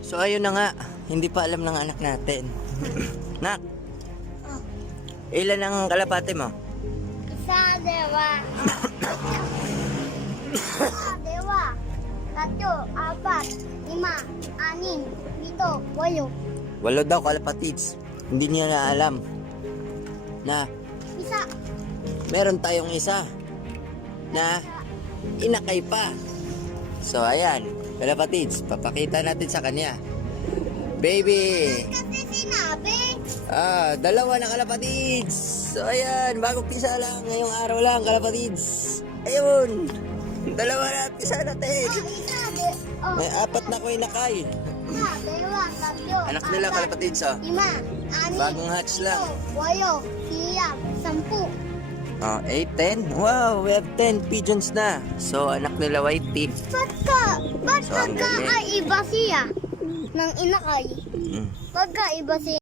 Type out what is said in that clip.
So ayun na nga, hindi pa alam ng anak natin. Nak, ilan ang kalapate mo? Isa, dalawa. Isa, dalawa. Tatlo, apat, lima, anim, pito, walo. 8 daw kalapatids. Hindi niya na alam na Isa. meron tayong isa na inakay pa. So ayan, kalapatids, papakita natin sa kanya. Baby! Kasi sinabi. 2 na kalapatids. So ayan, bagong pisa lang, ngayong araw lang kalapatids. Ayun, 2 na pisa natin. Isa, May 4 na ko inakay. isa, dalawa, tatlo, Anak nila apat, kalapatids, oh. lima, anim, Bagong hatch lang. pito, walo, siyam, 10. 8, 10. Wow, we have 10 pigeons na. So anak nila Whitey. Ba't So, ang galing. pagka iba siya ng inakay? Mm. Pagka iba siya